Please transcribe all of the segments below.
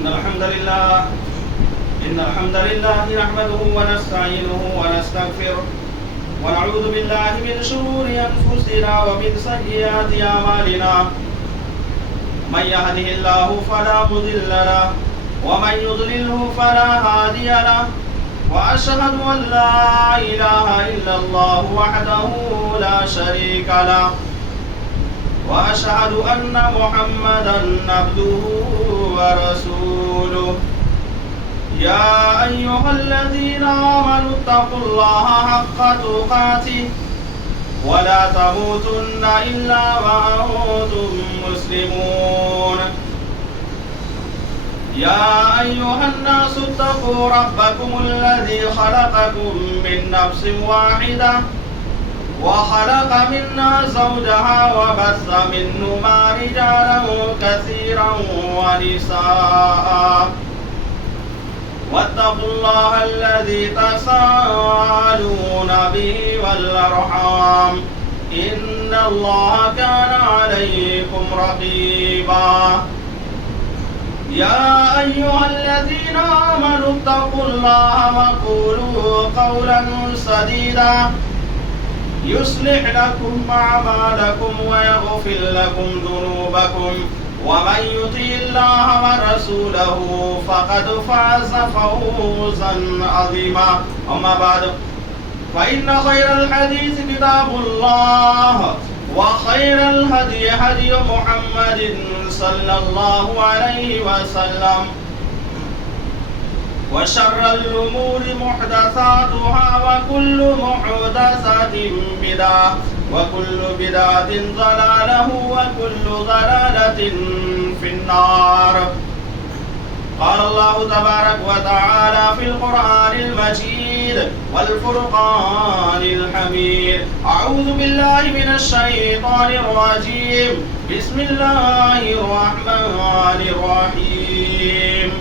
إن الحمد لله نحمده ونستعينه ونستغفره ونعوذ بالله من شرور أنفسنا ومن سيئات أعمالنا من يهده الله فلا مضل له ومن يضلله فلا هادي له وأشهد أن لا إله إلا الله وحده لا شريك له وأشهد أن محمدا عبده ورسوله يا أيها الذين آمنوا اتقوا الله حق تقاته ولا تموتن إلا وأنتم مسلمون يا أيها الناس اتقوا ربكم الذي خلقكم من نفس واحدة وخلق منها زوجها وبث منهما رجالا كثيرا ونساء واتقوا الله الذي تساءلون به والأرحام إن الله كان عليكم رقيبا يا أيها الذين آمنوا اتقوا الله وقولوا قولا سديدا يصلح لكم أعمالكم ويغفر لكم ذنوبكم ومن يطع الله ورسوله فقد فاز فوزا عظيما أما بعد فإن خير الحديث كتاب الله وخير الهدي هدي محمد صلى الله عليه وسلم وشر الأمور محدثاتها وكل محدثة بدعة وكل بدعة ضلالة وكل ضلالة في النار. قال الله تبارك وتعالى في القرآن المجيد والفرقان الحميد أعوذ بالله من الشيطان الرجيم بسم الله الرحمن الرحيم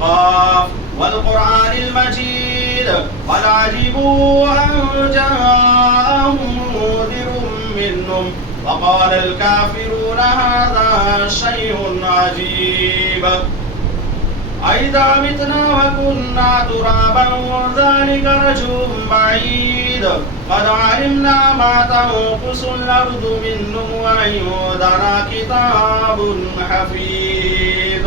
قاف والقرآن المجيد بل عجبوا أن جاءهم منذر منهم وقال الكافرون هذا شيء عجيب أئذا متنا وكنا ترابا ذلك رجل بعيد قد علمنا ما تنقص الأرض منهم وعندنا كتاب حفيظ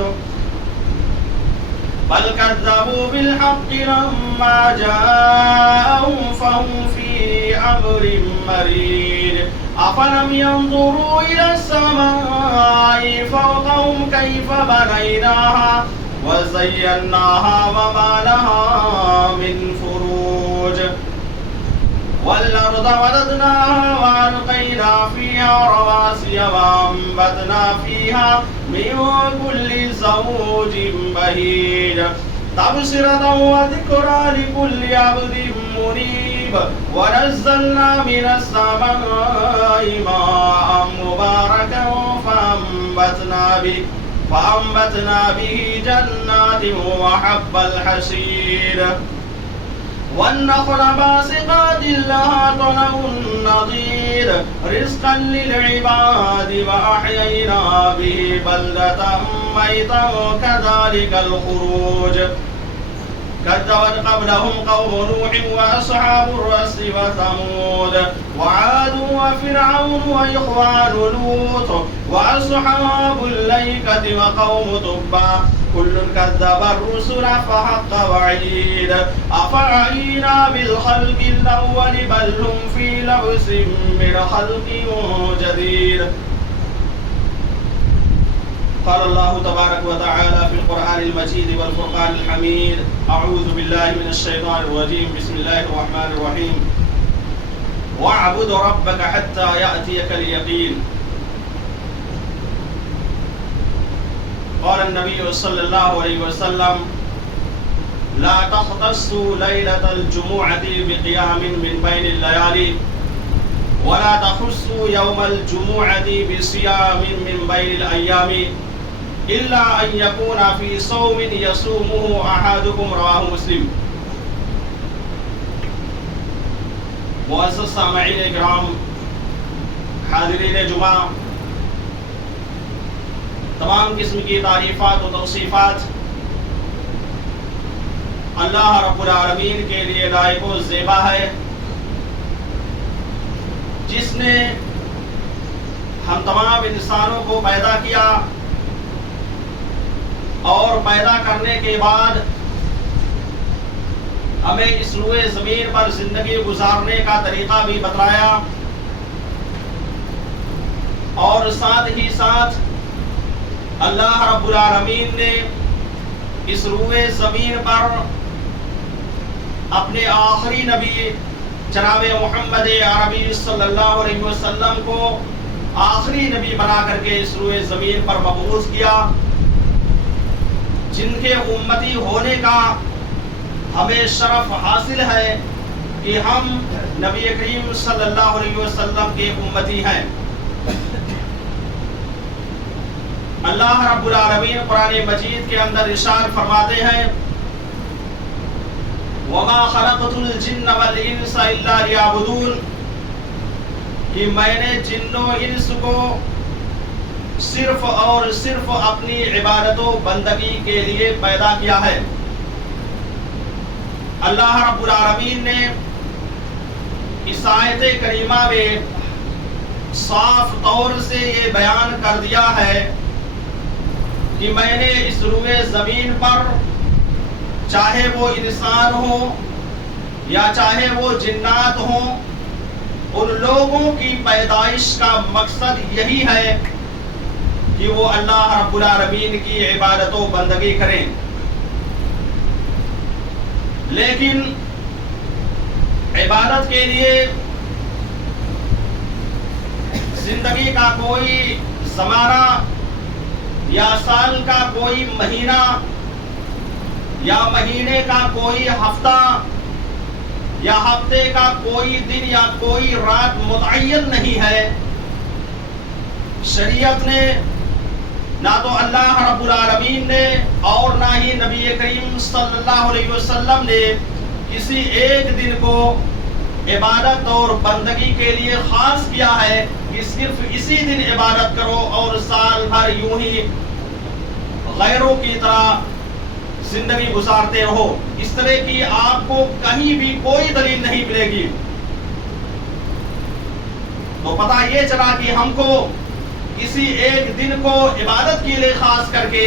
بل كذبوا بالحق لما جاءهم فهم في أمر مريد أفلم ينظروا إلى السماء فوقهم كيف بنيناها وزيناها وما لها من فروج والأرض مددناها وألقينا فيها رواسي وأنبتنا فيها من كل زوج بهيج تبصرة وذكرى لكل عبد منيب ونزلنا من السماء ماء مباركا فأنبتنا به جنات وحب الحصيد والنخل باسقات لها طلع نضيد رزقا للعباد وأحيينا به بلدة ميتا كذلك الخروج كذبت قبلهم قوم نوح وأصحاب الرس وثمود وعاد وفرعون وإخوان لوط وأصحاب الأيكة وقوم تبع كل كذب الرسل فحق وعيد أفعينا بالخلق الأول بل هم في لبس من خلق جديد. قال الله تبارك وتعالى في القرآن المجيد والفرقان الحميد أعوذ بالله من الشيطان الرجيم بسم الله الرحمن الرحيم واعبد ربك حتى يأتيك اليقين. قال النبي صلى الله عليه وسلم لا تختصوا ليلة الجمعة بقيام من بين الليالي ولا تخصوا يوم الجمعة بصيام من بين الأيام إلا أن يكون في صوم يصومه أحدكم رواه مسلم. معزز سامعین اکرام، حاضرین جمعہ، تمام قسم کی تعریفات و توصیفات اللہ رب العالمین کے لیے لائق و زیبا ہے، جس نے ہم تمام انسانوں کو پیدا کیا اور پیدا کرنے کے بعد ہمیں اس روئے زمین پر زندگی گزارنے کا طریقہ بھی بتلایا، اور ساتھ ہی ساتھ اللہ رب العالمین نے اس روئے زمین پر اپنے آخری نبی جناب محمد عربی صلی اللہ علیہ وسلم کو آخری نبی بنا کر کے اس روئے زمین پر مبعوث کیا، جن کے امتی ہونے کا ہمیں شرف حاصل ہے کہ ہم نبی کریم صلی اللہ علیہ وسلم کے امتی ہیں۔ اللہ رب العالمین قرآن مجید کے اندر ارشاد فرماتے ہیں وَمَا خَلَقْتُ الْجِنَّ وَالْإِنسَ إِلَّا لِيَعْبُدُونَ، کہ میں نے جن و انس کو صرف اور صرف اپنی عبادت و بندگی کے لیے پیدا کیا ہے۔ اللہ رب العالمین نے اس آیت کریمہ میں صاف طور سے یہ بیان کر دیا ہے کہ میں نے اس روئے زمین پر چاہے وہ انسان ہو یا چاہے وہ جنات ہوں، ان لوگوں کی پیدائش کا مقصد یہی ہے کہ وہ اللہ رب العالمین کی عبادت و بندگی کریں، لیکن عبادت کے لیے زندگی کا کوئی زمانہ یا سال کا کوئی مہینہ یا مہینے کا کوئی ہفتہ یا ہفتے کا کوئی دن یا کوئی رات متعین نہیں ہے۔ شریعت نے نہ تو اللہ رب العالمین نے اور نہ ہی نبی کریم صلی اللہ علیہ وسلم نے کسی ایک دن کو عبادت اور بندگی کے لیے خاص کیا ہے کہ صرف اسی دن عبادت کرو اور سال بھر یوں ہی غیروں کی طرح زندگی گزارتے رہو۔ اس طرح کی آپ کو کہیں بھی کوئی دلیل نہیں ملے گی۔ تو پتہ یہ چلا کہ ہم کو کسی ایک دن کو عبادت کے لیے خاص کر کے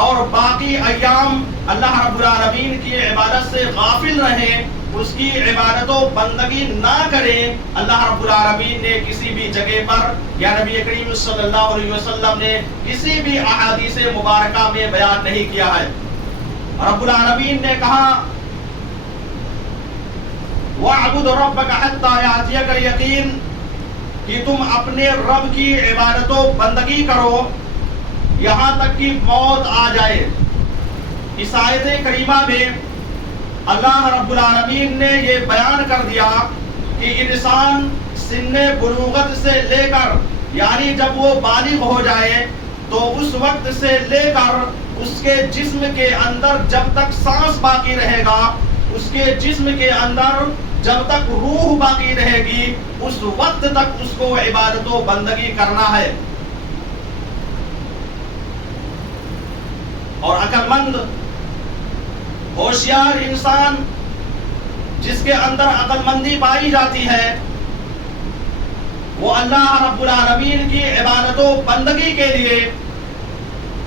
اور باقی ایام اللہ رب العالمین کی عبادت سے غافل رہیں، اس کی عبادت و بندگی نہ کریں، اللہ رب العالمین نے کسی بھی جگہ پر یا نبی کریم صلی اللہ علیہ وسلم نے کسی بھی احادیث مبارکہ میں بیان نہیں کیا ہے۔ رب العالمین نے کہا وَاعْبُدْ رَبَّكَ حَتَّى يَأْتِيَكَ الْيَقِينُ، کہ تم اپنے رب کی عبادت و بندگی کرو یہاں تک کہ موت آ جائے۔ اس آیت کریمہ میں اللہ رب العالمین نے یہ بیان کر دیا کہ انسان سن بلوغت سے لے کر یعنی جب وہ بالغ ہو جائے تو اس وقت سے لے کر اس کے جسم کے اندر جب تک سانس باقی رہے گا، اس کے جسم کے اندر جب تک روح باقی رہے گی، اس وقت تک اس کو عبادت و بندگی کرنا ہے۔ اور عقل مند ہوشیار انسان جس کے اندر عقل مندی پائی جاتی ہے، وہ اللہ رب العالمین کی عبادت و بندگی کے لیے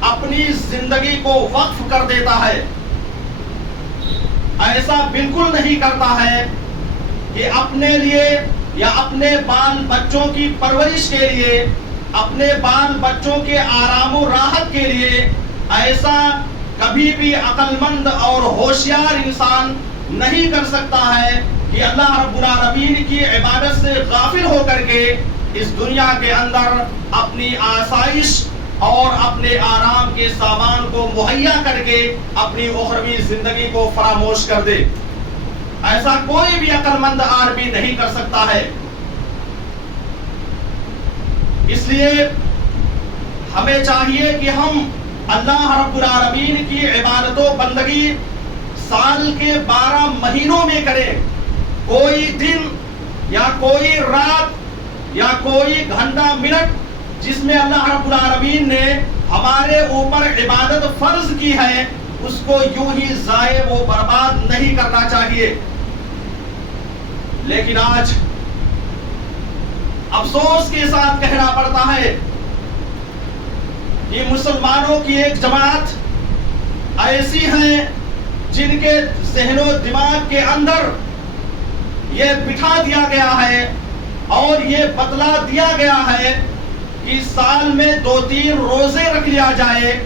اپنی زندگی کو وقف کر دیتا ہے۔ ایسا بالکل نہیں کرتا ہے کہ اپنے لیے یا اپنے بال بچوں کی پرورش کے لیے، اپنے بال بچوں کے آرام و راحت کے لیے ایسا کبھی بھی عقل مند اور ہوشیار انسان نہیں کر سکتا ہے کہ اللہ رب العالمین کی عبادت سے غافل ہو کر کے اس دنیا کے اندر اپنی آسائش اور اپنے آرام کے سامان کو مہیا کر کے اپنی اخروی زندگی کو فراموش کر دے۔ ایسا کوئی بھی عقل مند آدمی نہیں کر سکتا ہے۔ اس لیے ہمیں چاہیے کہ ہم اللہ رب العالمین کی عبادت و بندگی سال کے 12 مہینوں میں کریں۔ کوئی دن یا کوئی رات یا کوئی گھنٹہ منٹ جس میں اللہ رب العالمین نے ہمارے اوپر عبادت فرض کی ہے اس کو یوں ہی ضائع و برباد نہیں کرنا چاہیے. لیکن آج افسوس کے ساتھ کہنا پڑتا ہے کہ مسلمانوں کی ایک جماعت ایسی ہیں جن کے ذہن و دماغ کے اندر یہ بٹھا دیا گیا ہے اور یہ بتلا دیا گیا ہے کہ سال میں 2-3 روزے رکھ لیا جائے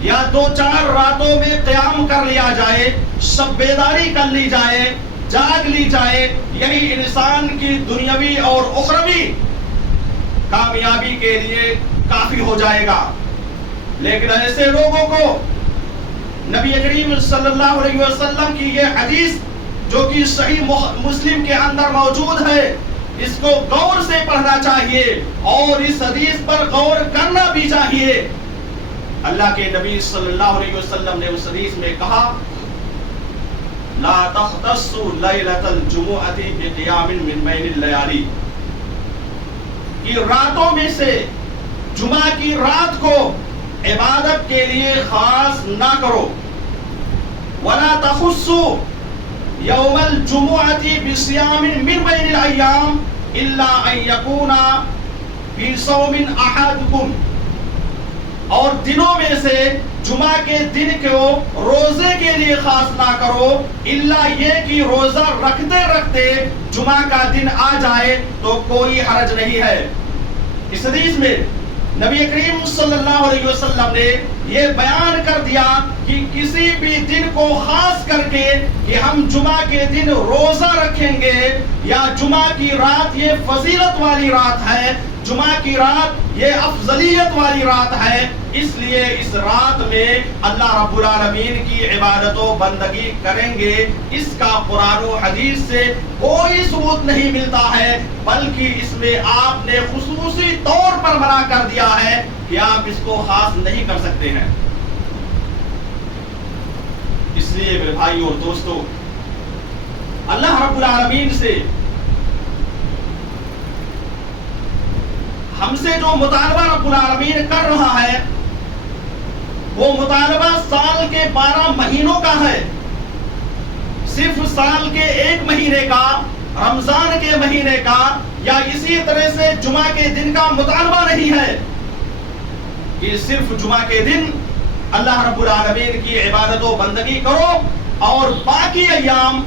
یا 2-4 راتوں میں قیام کر لیا جائے, شب بیداری کر لی جائے, جاگ لی جائے, یہی انسان کی دنیاوی اور اخروی کامیابی کے لیے کافی ہو جائے گا. لیکن ایسے لوگوں کو نبی کریم صلی اللہ علیہ وسلم کی یہ حدیث جو کہ صحیح مسلم کے اندر موجود ہے, اس کو غور سے پڑھنا چاہیے اور اس حدیث پر غور کرنا بھی چاہیے. اللہ کے نبی صلی اللہ علیہ وسلم نے اس حدیث میں کہا لا تختصوا لیلۃ الجمعۃ بقیام من بین اللیالی, کہ راتوں میں سے جمعہ کی رات کو عبادت کے لیے خاص نہ کرو. ولا تخصوا یوم الجمعۃ بصیام من بین الایام الا ان یکون فی صوم احدکم, اور دنوں میں سے جمعہ کے دن کو روزے کے لیے خاص نہ کرو الا یہ کہ روزہ رکھتے رکھتے جمعہ کا دن آ جائے تو کوئی حرج نہیں ہے. اس حدیث میں نبی کریم صلی اللہ علیہ وسلم نے یہ بیان کر دیا کہ کسی بھی دن کو خاص کر کے کہ ہم جمعہ کے دن روزہ رکھیں گے یا جمعہ کی رات یہ فضیلت والی رات ہے, جمعہ کی رات یہ افضلیت والی رات ہے, اس لیے اس رات میں اللہ رب العالمین کی عبادت و بندگی کریں گے. اس کا قرآن و حدیث سے کوئی ثبوت نہیں ملتا ہے, بلکہ اس میں آپ نے خصوصی طور پر منع کر دیا ہے کہ آپ اس کو خاص نہیں کر سکتے ہیں. اس لیے میرے بھائی اور دوستو, اللہ رب العالمین سے ہم سے جو مطالبہ رب العالمین کر رہا ہے وہ مطالبہ سال کے 12 مہینوں کا ہے. صرف سال کے 1 مہینے کا, رمضان کے مہینے کا یا اسی طرح سے جمعہ کے دن کا مطالبہ نہیں ہے کہ صرف جمعہ کے دن اللہ رب العالمین کی عبادت و بندگی کرو اور باقی ایام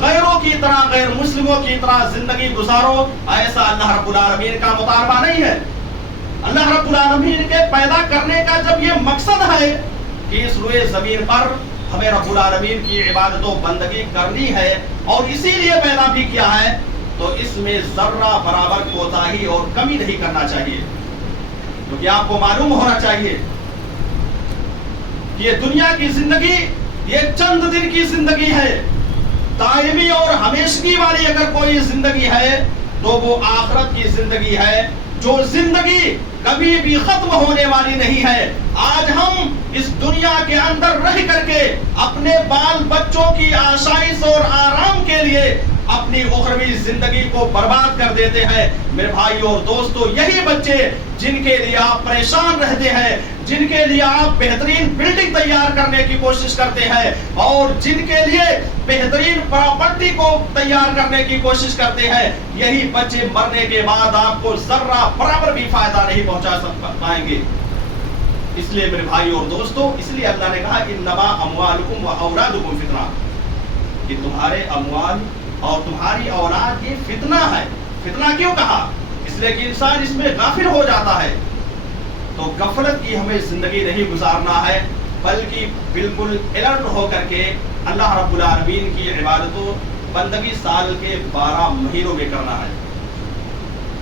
غیروں کی طرح, غیر مسلموں کی طرح زندگی گزارو. ایسا اللہ رب العالمین کا مطالبہ نہیں ہے. اللہ رب العالمین کے پیدا کرنے کا جب یہ مقصد ہے کہ اس روئے زمین پر ہمیں رب العالمین کی عبادت و بندگی کرنی ہے اور اسی لیے پیدا بھی کیا ہے, تو اس میں ذرہ برابر کوتاہی اور کمی نہیں کرنا چاہیے. کیونکہ آپ کو معلوم ہونا چاہیے کہ یہ دنیا کی زندگی یہ چند دن کی زندگی ہے. دائمی اور ہمیشگی والی اگر کوئی زندگی ہے تو وہ آخرت کی زندگی ہے, جو زندگی کبھی بھی ختم ہونے والی نہیں ہے. آج ہم اس دنیا کے اندر رہ کر کے اپنے بال بچوں کی آسائش اور آرام کے لیے اپنی اخروی زندگی کو برباد کر دیتے ہیں. میرے بھائی اور دوستو, یہی بچے جن کے لیے آپ پریشان رہتے ہیں, جن کے لیے آپ بہترین بلڈنگ تیار کرنے کی کوشش کرتے ہیں اور جن کے لیے بہترین پراپرٹی کو تیار کرنے کی کوشش کرتے ہیں, یہی بچے مرنے کے بعد آپ کو ذرہ برابر بھی فائدہ نہیں پہنچا پائیں گے. اس لیے میرے بھائی اور دوستو, اس لیے اللہ نے کہا انما اموالکم و اولادکم فتنہ, کہ تمہارے اموال اور تمہاری اولاد یہ فتنہ ہے. فتنہ کیوں کہا؟ اس لیے کہ انسان اس میں غافل ہو جاتا ہے. تو غفلت کی ہمیں زندگی نہیں گزارنا ہے, بلکہ بالکل الرٹ ہو کر کے اللہ رب العالمین کی عبادت و بندگی سال کے 12 مہینوں میں کرنا ہے.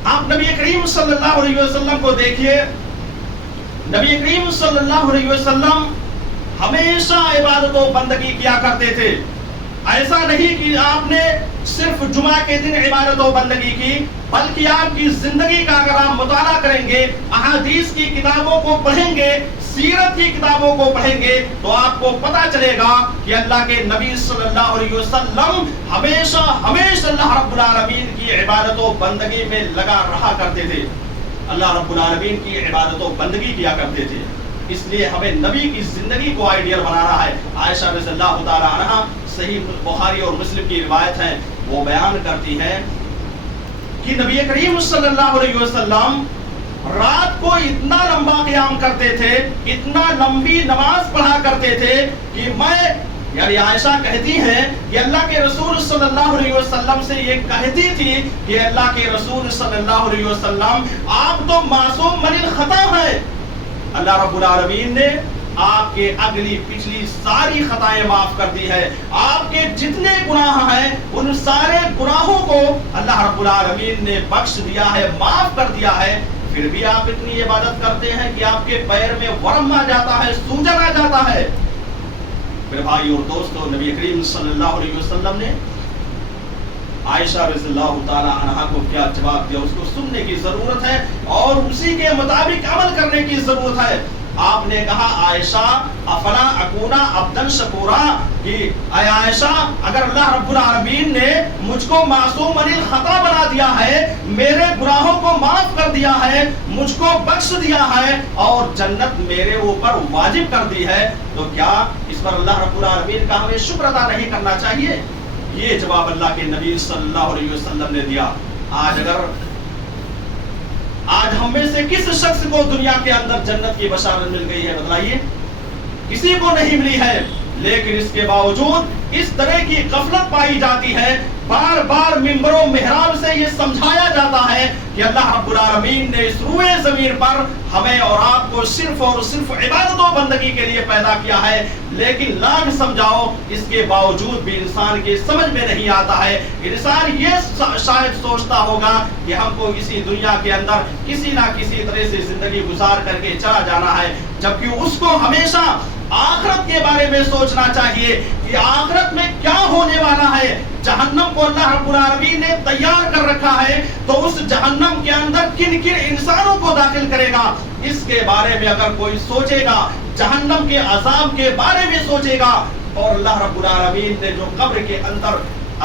آپ نبی کریم صلی اللہ علیہ وسلم کو دیکھیے, نبی کریم صلی اللہ علیہ وسلم ہمیشہ عبادت و بندگی کیا کرتے تھے. ایسا نہیں کہ آپ نے صرف جمعہ کے دن عبادت و بندگی کی, بلکہ آپ کی زندگی کا اگر آپ مطالعہ کریں گے, احادیث کی کتابوں کو پڑھیں گے, سیرت کی کتابوں کو پڑھیں گے, تو آپ کو پتا چلے گا کہ اللہ کے نبی صلی اللہ علیہ وسلم ہمیشہ اللہ رب العالمین کی عبادت و بندگی میں لگا رہا کرتے تھے. اللہ رب العالمین کی عبادت و بندگی کیا کرتے تھے. اس لیے ہمیں نبی کی زندگی کو آئیڈیل بنانا ہے. عائشہ رضی اللہ تعالی عنہا صحیح بخاری اور مسلم کی روایت ہے، وہ بیان کرتی ہے کہ نبی کریم صلی اللہ علیہ وسلم رات کو اتنا لمبا قیام کرتے تھے، اتنا لمبی نماز پڑھا کرتے تھے کہ میں یعنی عائشہ کہتی ہیں کہ اللہ کے رسول صلی اللہ علیہ وسلم سے یہ کہتی تھی کہ اللہ کے رسول صلی اللہ علیہ وسلم آپ تو معصوم من الخطا ہیں، اللہ رب العالمین نے آپ کے اگلی پچھلی ساری خطائیں معاف کر دی ہے، آپ کے جتنے گناہ ہیں ان سارے گناہوں کو اللہ رب العالمین نے بخش دیا ہے، معاف کر دیا ہے، پھر بھی آپ اتنی عبادت کرتے ہیں کہ آپ کے پیر میں ورم آ جاتا ہے، سوجن آ جاتا ہے. میرے بھائی اور دوستو، نبی کریم صلی اللہ علیہ وسلم نے عائشہ رضی اللہ تعالی عنہا کو کیا جواب دیا، اس کو سننے کی ضرورت ہے اور اسی کے مطابق عمل کرنے کی ضرورت ہے. آپ نے کہا عائشہ افلا اکونا عبدا شکورا، کہ اے عائشہ اگر اللہ رب العالمین نے مجھ کو معصوم من الخطا بنا دیا ہے، میرے گناہوں کو معاف کر دیا ہے، مجھ کو بخش دیا ہے اور جنت میرے اوپر واجب کر دی ہے، تو کیا اس پر اللہ رب العالمین کا ہمیں شکر ادا نہیں کرنا چاہیے؟ یہ جواب اللہ کے نبی صلی اللہ علیہ وسلم نے دیا. آج ہم میں سے کس شخص کو دنیا کے اندر جنت کی بشارت مل گئی ہے؟ بتلائیے، کسی کو نہیں ملی ہے. لیکن اس کے باوجود اس طرح کی غفلت پائی جاتی ہے، بار بار ممبر و محراب سے یہ سمجھایا جاتا ہے کہ اللہ رب العالمین نے اس روئے زمین پر ہمیں اور آپ کو صرف اور صرف عبادت و بندگی کے لیے پیدا کیا ہے، لیکن لاکھ سمجھاؤ اس کے باوجود بھی انسان کے سمجھ میں نہیں آتا ہے. انسان یہ شاید سوچتا ہوگا کہ ہم کو اسی دنیا کے اندر کسی نہ کسی طرح سے زندگی گزار کر کے چلا جانا ہے، جبکہ اس کو ہمیشہ آخرت کے بارے میں سوچنا چاہیے کہ آخرت میں کیا ہونے والا ہے. جہنم کو اللہ رب العالمین نے تیار کر رکھا ہے، تو اس جہنم کے اندر کن کن انسانوں کو داخل کرے گا، اس کے بارے میں اگر کوئی سوچے گا، جہنم کے عذاب کے بارے میں سوچے گا، اور اللہ رب العالمین نے جو قبر کے اندر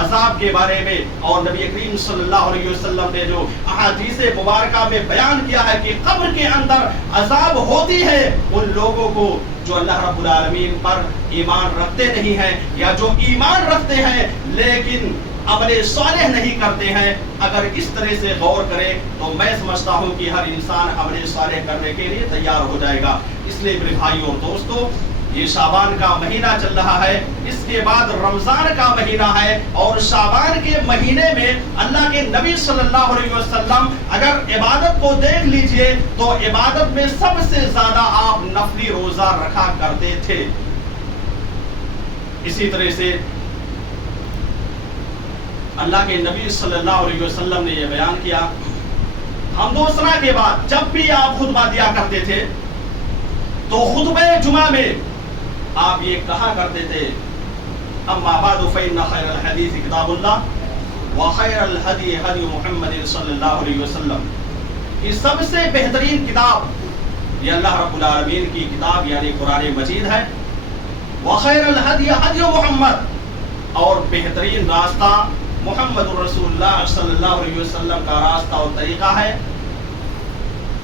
عذاب کے بارے میں اور نبی کریم صلی اللہ علیہ وسلم نے جو احادیث مبارکہ میں بیان کیا ہے کہ قبر کے اندر عذاب ہوتی ہے ان لوگوں کو جو اللہ رب العالمین پر ایمان رکھتے نہیں ہیں، یا جو ایمان رکھتے ہیں لیکن عمل صالح نہیں کرتے ہیں. اگر اس طرح سے غور کرے تو میں سمجھتا ہوں کہ ہر انسان عمل صالح کرنے کے لیے تیار ہو جائے گا. اس لیے میرے بھائیو اور دوستو، یہ شعبان کا مہینہ چل رہا ہے، اس کے بعد رمضان کا مہینہ ہے، اور شعبان کے مہینے میں اللہ کے نبی صلی اللہ علیہ وسلم اگر عبادت کو دیکھ لیجئے تو عبادت میں سب سے زیادہ آپ نفلی روزہ رکھا کرتے تھے. اسی طرح سے اللہ کے نبی صلی اللہ علیہ وسلم نے یہ بیان کیا، حمد و ثنا کے بعد جب بھی آپ خطبہ دیا کرتے تھے تو خطبہ جمعہ میں آپ یہ کہا کرتے تھے، اما بعد فإن خیر الحدیث کتاب اللہ وخیر الہدی ہدی محمد صلی اللہ علیہ وسلم. یہ سب سے بہترین کتاب یہ اللہ رب العالمین کی کتاب یعنی قرآن مجید ہے. وخیر الہدی ہدی محمد، اور بہترین راستہ محمد رسول اللہ صلی اللہ علیہ وسلم کا راستہ اور طریقہ ہے.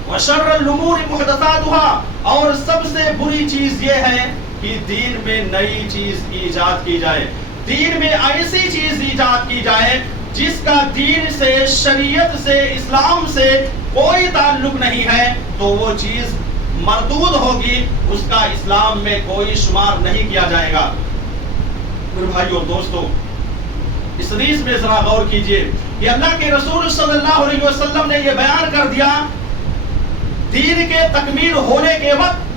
وشر الامور محدثاتها، اور سب سے بری چیز یہ ہے کہ دین میں نئی چیز ایجاد کی جائے، دین میں ایسی چیز ایجاد کی جائے جس کا دین سے، شریعت سے، اسلام سے کوئی تعلق نہیں ہے، تو وہ چیز مردود ہوگی، اس کا اسلام میں کوئی شمار نہیں کیا جائے گا. میرے بھائیو اور دوستو، اس حدیث میں ذرا غور کیجئے کہ اللہ کے رسول صلی اللہ علیہ وسلم نے یہ بیان کر دیا، دین کے تکمیل ہونے کے وقت،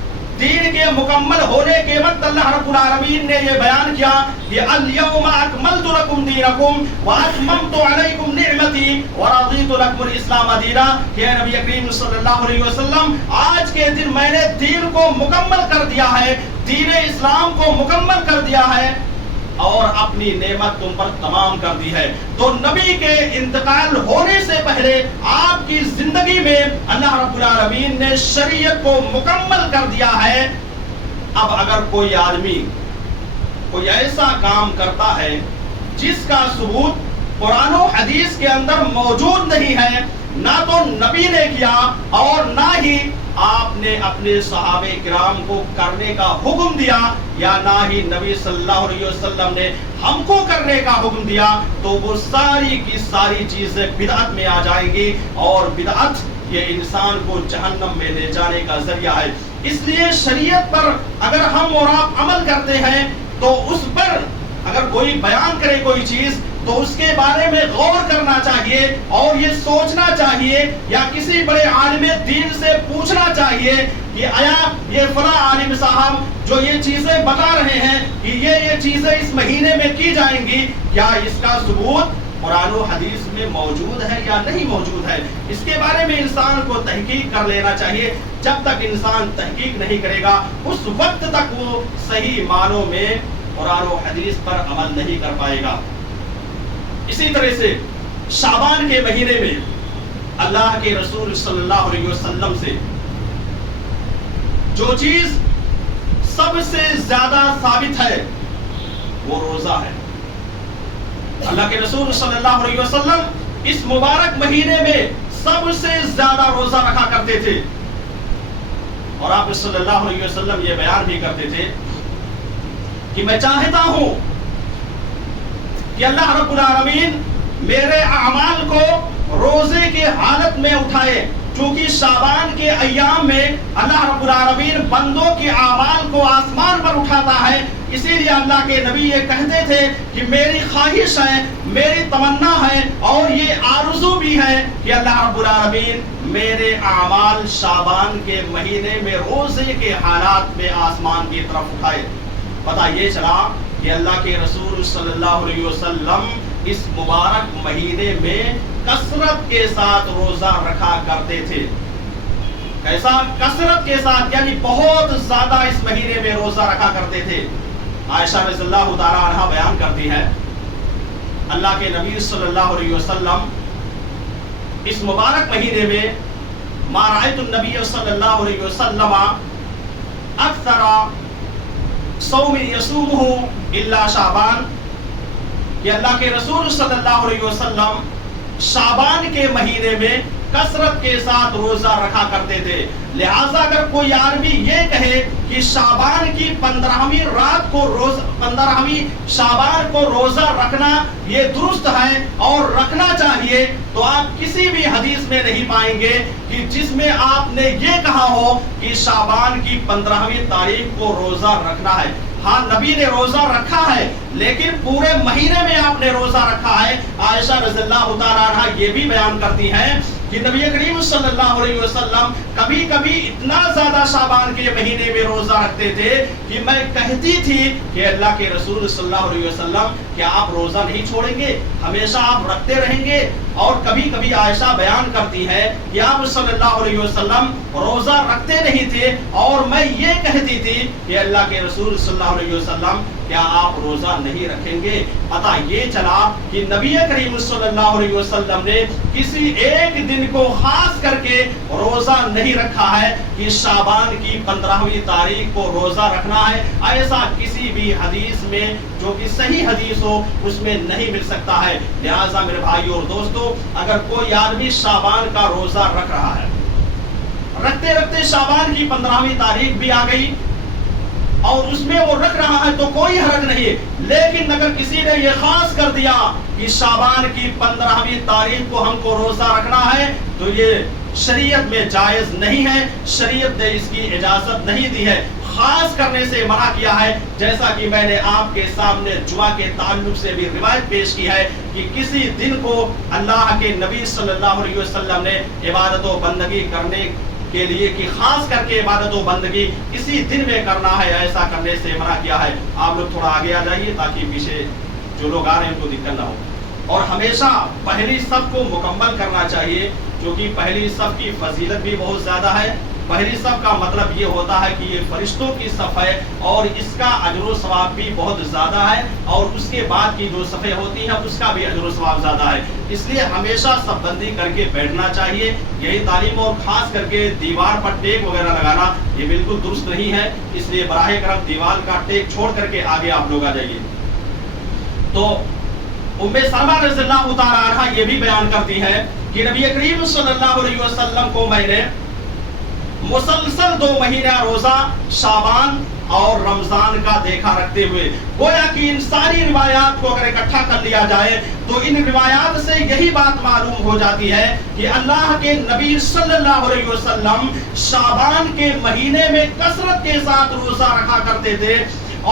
دین کے مکمل ہونے کے وقت اللہ رب العالمین نے یہ بیان کیا کہ الیوم اکملت لکم دینکم واتممت علیکم نعمتی ورضیت لکم الاسلام دینا، کہ نبی کریم صلی اللہ علیہ وسلم آج کے دن میں نے دین کو مکمل کر دیا ہے، دین اسلام کو مکمل کر دیا ہے اور اپنی نعمت تم پر تمام کر دی ہے. تو نبی کے انتقال ہونے سے پہلے آپ کی زندگی میں اللہ رب العالمین نے شریعت کو مکمل کر دیا ہے. اب اگر کوئی آدمی کوئی ایسا کام کرتا ہے جس کا ثبوت قرآن و حدیث کے اندر موجود نہیں ہے، نہ تو نبی نے کیا اور نہ ہی آپ نے اپنے صحابہ کرام کو کرنے کا حکم دیا یا نہ ہی نبی صلی اللہ علیہ وسلم نے ہم کو کرنے کا حکم دیا، تو وہ ساری کی ساری چیزیں بدعت میں آ جائیں گی، اور بدعت یہ انسان کو جہنم میں لے جانے کا ذریعہ ہے۔ اس لیے شریعت پر اگر ہم اور آپ عمل کرتے ہیں تو اس پر اگر کوئی بیان کرے کوئی چیز تو اس کے بارے میں غور کرنا چاہیے اور یہ سوچنا چاہیے، یا کسی بڑے عالم دین سے پوچھنا چاہیے کہ آیا یہ فلاں عالم صاحب جو یہ چیزیں بتا رہے ہیں کہ یہ چیزیں اس مہینے میں کی جائیں گی، کیا اس کا ثبوت قرآن و حدیث میں موجود ہے یا نہیں موجود ہے؟ اس کے بارے میں انسان کو تحقیق کر لینا چاہیے۔ جب تک انسان تحقیق نہیں کرے گا اس وقت تک وہ صحیح معنوں میں قرآن و حدیث پر عمل نہیں کر پائے گا۔ اسی طرح سے شعبان کے مہینے میں اللہ کے رسول صلی اللہ علیہ وسلم سے جو چیز سب سے زیادہ ثابت ہے وہ روزہ ہے۔ اللہ کے رسول صلی اللہ علیہ وسلم اس مبارک مہینے میں سب سے زیادہ روزہ رکھا کرتے تھے، اور آپ صلی اللہ علیہ وسلم یہ بیان بھی کرتے تھے کہ میں چاہتا ہوں کہ اللہ رب العالمین میرے اعمال کو روزے کے حالت میں اٹھائے، چونکہ شعبان کے ایام میں اللہ رب العالمین بندوں کے اعمال کو آسمان پر اٹھاتا ہے۔ اسی لیے اللہ کے نبی یہ کہتے تھے کہ میری خواہش ہے، میری تمنا ہے اور یہ آرزو بھی ہے کہ اللہ رب العالمین میرے اعمال شعبان کے مہینے میں روزے کے حالات میں آسمان کی طرف اٹھائے۔ پتہ یہ چلا کہ اللہ کے رسول صلی اللہ علیہ وسلم اس مبارک مہینے میں کثرت کے ساتھ روزہ رکھا کرتے تھے۔ کیسا؟ کثرت کے ساتھ، یعنی بہت زیادہ اس مہینے میں روزہ رکھا کرتے تھے۔ عائشہ رضی اللہ تعالیٰ عنہا بیان کرتی ہے اللہ کے نبی صلی اللہ علیہ وسلم اس مبارک مہینے میں ما رأیت النبی صلی اللہ علیہ وسلم اکثر صوم یصومہ الا شعبان، کہ اللہ کے رسول صلی اللہ علیہ وسلم شعبان کے مہینے میں کثرت کے ساتھ روزہ رکھا کرتے تھے۔ لہٰذا اگر کوئی آدمی یہ کہے کہ شعبان کی 15ویں رات کو 15ویں شعبان کو روزہ رکھنا یہ درست ہے اور رکھنا چاہیے، تو آپ کسی بھی حدیث میں نہیں پائیں گے کہ جس میں آپ نے یہ کہا ہو کہ شعبان کی 15ویں تاریخ کو روزہ رکھنا ہے۔ ہاں نبی نے روزہ رکھا ہے، لیکن پورے مہینے میں آپ نے روزہ رکھا ہے۔ عائشہ رضی اللہ تعالیٰ عنہا یہ بھی بیان کرتی ہیں کہ نبی کریم صلی اللہ علیہ وسلم کبھی کبھی اتنا زیادہ شعبان کے مہینے میں روزہ رکھتے تھے کہ میں کہتی تھی کہ اللہ کے رسول صلی اللہ علیہ وسلم کیا آپ روزہ نہیں چھوڑیں گے، ہمیشہ آپ رکھتے رہیں گے؟ اور کبھی کبھی عائشہ بیان کرتی ہے کہ آپ صلی اللہ علیہ وسلم روزہ رکھتے نہیں تھے، اور میں یہ کہتی تھی کہ اللہ کے رسول صلی اللہ علیہ وسلم کیا آپ روزہ نہیں رکھیں گے؟ پتہ یہ چلا کہ نبی کریم صلی اللہ علیہ وسلم نے کسی ایک دن کو خاص کر کے روزہ نہیں رکھا ہے کہ شعبان کی 15ویں تاریخ کو روزہ رکھنا ہے۔ ایسا کسی بھی حدیث میں جو کہ صحیح حدیث ہو اس میں نہیں مل سکتا ہے۔ لہٰذا میرے بھائیو اور دوستو، اگر کوئی آدمی شعبان کا روزہ رکھ رہا ہے، رکھتے رکھتے شعبان کی 15ویں تاریخ بھی آ گئی اور اس میں وہ رکھ رہا ہے تو کوئی حرج نہیں، لیکن اگر کسی نے یہ خاص کر دیا کہ شعبان کی 15ویں تاریخ کو ہم کو روزہ رکھنا ہے تو یہ شریعت میں جائز نہیں ہے، شریعت نے اس کی اجازت نہیں دی ہے، خاص کرنے سے منع کیا ہے۔ جیسا کہ میں نے آپ کے سامنے جمعہ کے تعلق سے بھی روایت پیش کی ہے کہ کسی دن کو اللہ کے نبی صلی اللہ علیہ وسلم نے عبادت و بندگی کرنے کے لیے کہ خاص کر کے عبادت و بندگی اسی دن میں کرنا ہے، ایسا کرنے سے منع کیا ہے۔ آپ لوگ تھوڑا آگے آ جائیے تاکہ پیچھے جو لوگ آ رہے ہیں ان کو دقت نہ ہو۔ اور ہمیشہ پہلی صف کو مکمل کرنا چاہیے، کیونکہ پہلی صف کی فضیلت بھی بہت زیادہ ہے۔ پہلی صف کا مطلب یہ ہوتا ہے کہ یہ فرشتوں کی صف ہے اور اس کا اجر و ثواب بھی بہت زیادہ ہے، اور اس کے بعد کی جو صفیں ہوتی ہیں اس کا بھی اجر و ثواب زیادہ ہے۔ اس لیے ہمیشہ صف بندی کر کے بیٹھنا چاہیے، یہی تعلیم۔ اور خاص کر کے دیوار پر ٹیک وغیرہ لگانا یہ بالکل درست نہیں ہے، اس لیے براہ کرم دیوار کا ٹیک چھوڑ کر کے آگے آپ لوگ آ جائیے۔ تو ام سلمہ رضی اللہ تعالیٰ عنہا یہ بھی بیان کرتی ہے کہ نبی کریم صلی اللہ علیہ وسلم کو میں نے مسلسل 2 مہینہ روزہ شعبان اور رمضان کا دیکھا رکھتے ہوئے. گویا کہ ان ساری روایات کو اگر اکٹھا کر لیا جائے تو ان روایات سے یہی بات معلوم ہو جاتی ہے کہ اللہ کے نبی صلی اللہ علیہ وسلم شعبان کے مہینے میں کثرت کے ساتھ روزہ رکھا کرتے تھے.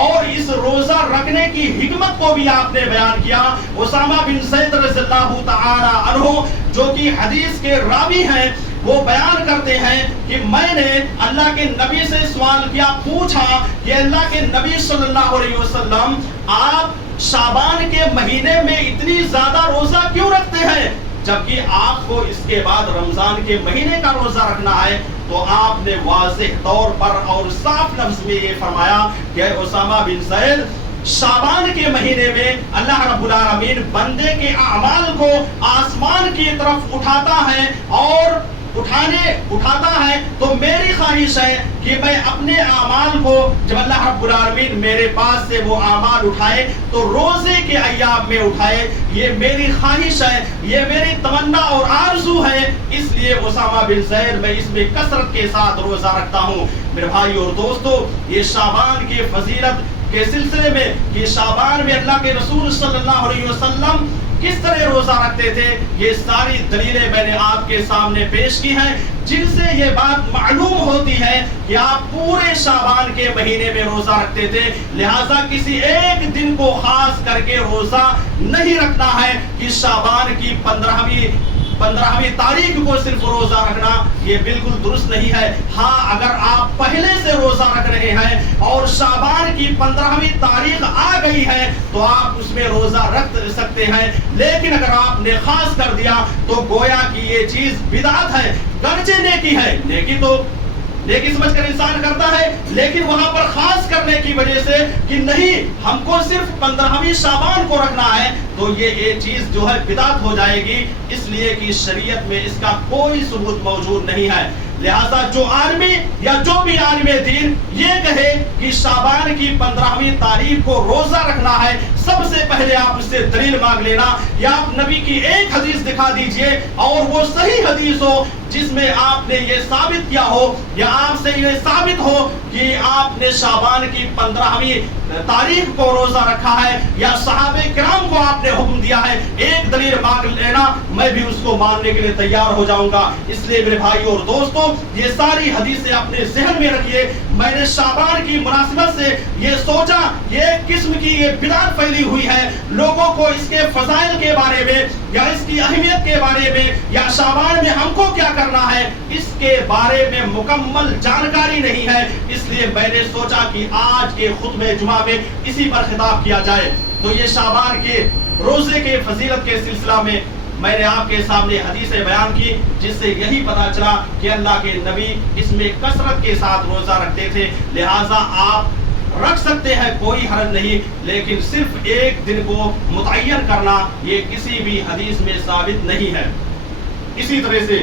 اور اس روزہ رکھنے کی حکمت کو بھی آپ نے بیان کیا. اسامہ بن زید رضی اللہ تعالی عنہ جو کہ حدیث کے راوی ہیں وہ بیان کرتے ہیں کہ میں نے اللہ کے نبی سے سوال کیا، پوچھا کہ اللہ کے نبی صلی اللہ علیہ وسلم آپ شعبان کے مہینے میں اتنی زیادہ روزہ کیوں رکھتے ہیں جبکہ آپ کو اس کے بعد رمضان کے مہینے کا روزہ رکھنا ہے؟ تو آپ نے واضح طور پر اور صاف لفظ میں یہ فرمایا کہ اسامہ بن زید، شعبان کے مہینے میں اللہ رب العالمین بندے کے اعمال کو آسمان کی طرف اٹھاتا ہے اور اٹھاتا ہے تو میری خواہش ہے کہ میں اپنے اعمال کو جب اللہ رب العالمین میرے پاس سے وہ اعمال اٹھائے تو روزے کے ایام میں اٹھائے. یہ میری خواہش ہے، یہ میری تمنا اور آرزو ہے. اس لیے اسامہ بن زید میں اس میں کثرت کے ساتھ روزہ رکھتا ہوں. میرے بھائی اور دوستو، یہ شعبان کی فضیلت کے سلسلے میں کہ شعبان میں اللہ کے رسول صلی اللہ علیہ وسلم کس طرح روزہ رکھتے تھے، یہ ساری دلیلیں میں نے آپ کے سامنے پیش کی ہیں جن سے یہ بات معلوم ہوتی ہے کہ آپ پورے شعبان کے مہینے میں روزہ رکھتے تھے. لہٰذا کسی ایک دن کو خاص کر کے روزہ نہیں رکھنا ہے کہ شعبان کی 15ویں تاریخ کو صرف روزہ رکھنا، یہ بالکل درست نہیں ہے. ہاں، اگر آپ پہلے سے روزہ رکھ رہے ہیں اور شعبان کی 15ویں تاریخ آ گئی ہے تو آپ اس میں روزہ رکھ سکتے ہیں. لیکن اگر آپ نے خاص کر دیا تو گویا کہ یہ چیز بدعت ہے. گرچہ نیکی ہے، نیکی سمجھ کر انسان کرتا ہے، لیکن وہاں پر خاص کرنے کی وجہ سے کہ نہیں ہم کو صرف 15ویں شعبان کو رکھنا ہے تو یہ چیز جو ہے بدعت ہو جائے گی. اس لیے کہ شریعت میں اس کا کوئی ثبوت موجود نہیں ہے. لہذا جو آدمی یا جو بھی عالم دین یہ کہے کہ شعبان کی 15ویں تاریخ کو روزہ رکھنا ہے، سب سے پہلے آپ اس سے دلیل مانگ لینا یا آپ نبی کی ایک حدیث دکھا دیجئے اور وہ صحیح حدیث ہو جس میں آپ نے یہ ثابت کیا ہو یا آپ سے یہ ثابت ہو کہ آپ نے شعبان کی 15ویں تاریخ کو روزہ رکھا ہے یا صحابہ کرام کو آپ نے حکم دیا ہے. ایک دلیل مانگ لینا، میں بھی اس کو ماننے کے لیے تیار ہو جاؤں گا. اس لیے میرے بھائی اور دوستوں، یہ ساری حدیثیں اپنے ذہن میں رکھیے. میں نے شعبان کی مناسبت سے یہ سوچا یہ ایک قسم کی یہ بدعت پھیلی ہوئی ہے، لوگوں کو اس کے فضائل کے بارے میں یا اس کی اہمیت کے بارے میں یا شعبان میں ہم کو کیا کرنا ہے اس کے بارے میں مکمل جانکاری نہیں ہے. اس لیے میں نے سوچا کہ آج کے خطبہ جمعہ میں اسی پر خطاب کیا جائے. تو یہ شعبان کے روزے کے فضیلت کے سلسلہ میں نے آپ کے سامنے حدیثیں بیان کی جس سے یہی پتا چلا کہ اللہ کے نبی اس میں کثرت کے ساتھ روزہ رکھتے تھے. لہٰذا آپ رکھ سکتے ہیں، کوئی حرج نہیں، لیکن صرف ایک دن کو متعین کرنا یہ کسی بھی حدیث میں ثابت نہیں ہے. اسی طرح سے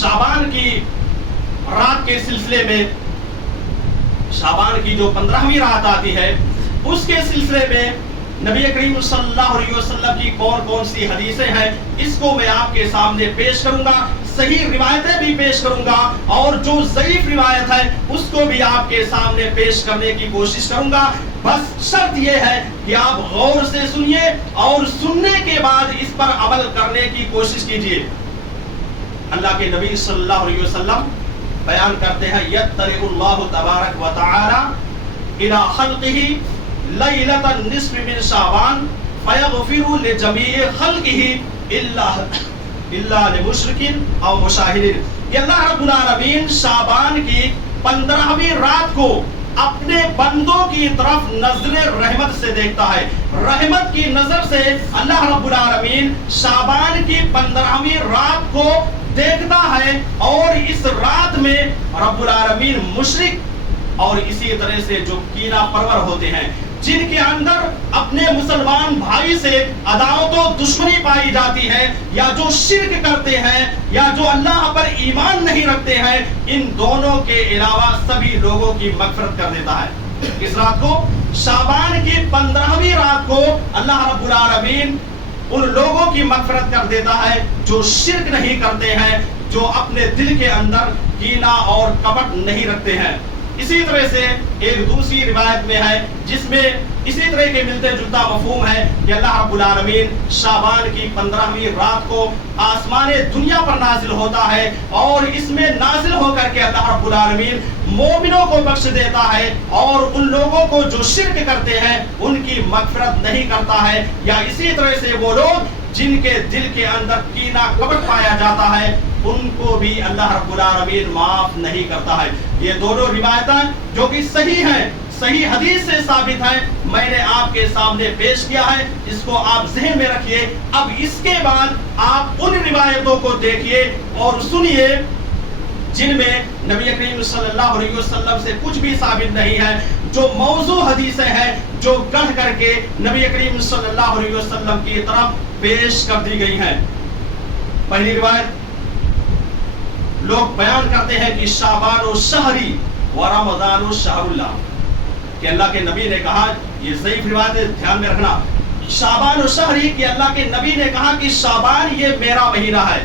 شعبان کی رات کے سلسلے میں، شعبان کی جو 15ویں رات آتی ہے اس کے سلسلے میں نبی کریم صلی اللہ علیہ وسلم کی کون سی حدیثیں ہیں اس کو میں آپ کے سامنے پیش کروں گا. صحیح روایتیں بھی پیش کروں گا اور جو ضعیف روایت ہے اس کو بھی آپ کے سامنے پیش کرنے کی کوشش کروں گا. بس شرط یہ ہے کہ آپ غور سے سنیے اور سننے کے بعد اس پر عمل کرنے کی کوشش کیجیے. اللہ کے نبی صلی اللہ علیہ وسلم بیان کرتے ہیں یطلع اللہ تبارک و تعالی الی خلقہ لیلۃ النصف من شعبان فیغفر لجمیع خلقہ الا لمشرک او مشاہد. یہ اللہ رب العالمین شعبان کی 15ویں رات کو اپنے بندوں کی طرف نظر رحمت سے دیکھتا ہے. رحمت کی نظر سے اللہ رب العالمین شعبان کی 15ویں رات کو دیکھتا ہے اور اس رات میں رب العالمین مشرک اور اسی طرح سے جو کینہ پرور ہوتے ہیں جن کے اندر اپنے مسلمان بھائی سے عداوت و دشمنی پائی جاتی ہے یا جو شرک کرتے ہیں یا جو اللہ پر ایمان نہیں رکھتے ہیں، ان دونوں کے علاوہ سبھی لوگوں کی مغفرت کر دیتا ہے. اس رات کو شعبان کی 15ویں رات کو اللہ رب العالمین ان لوگوں کی مغفرت کر دیتا ہے جو شرک نہیں کرتے ہیں، جو اپنے دل کے اندر کینہ اور کپٹ نہیں رکھتے ہیں۔ اسی طرح سے ایک دوسری روایت میں ہے جس میں اسی طرح کے ملتے جلتا مفہوم ہے کہ اللہ رب العالمین شعبان کی 15ویں رات کو آسمان دنیا پر نازل ہوتا ہے، اور اس میں نازل ہو کر کے اللہ رب العالمین مومنوں کو بخش دیتا ہے، اور ان لوگوں کو جو شرک کرتے ہیں ان کی مغفرت نہیں کرتا ہے، یا اسی طرح سے وہ لوگ جن کے دل کے اندر کینہ کپٹ پایا جاتا ہے ان کو بھی اللہ رب العالمین معاف نہیں کرتا ہے۔ یہ دونوں روایتیں جو کہ صحیح ہیں، صحیح حدیث سے ثابت ہے، میں نے آپ کے سامنے پیش کیا ہے، اس کو آپ ذہن میں رکھیے۔ اب اس کے بعد آپ ان روایتوں کو دیکھیے اور سنیے جن میں نبی کریم صلی اللہ علیہ وسلم سے کچھ بھی ثابت نہیں ہے، جو موضوع حدیثیں ہیں جو گڑھ کر کے نبی کریم صلی اللہ علیہ وسلم کی طرف پیش کر دی گئی ہیں۔ پہلی روایت لوگ بیان کرتے ہیں کہ شعبان و شہری و رمضان و شہر اللہ، کہ اللہ کے نبی نے کہا، یہ ضعیف روایت ہے، دھیان میں رکھنا، شعبان و شہری کہ اللہ کے نبی نے کہا کہ شعبان یہ میرا مہینہ ہے،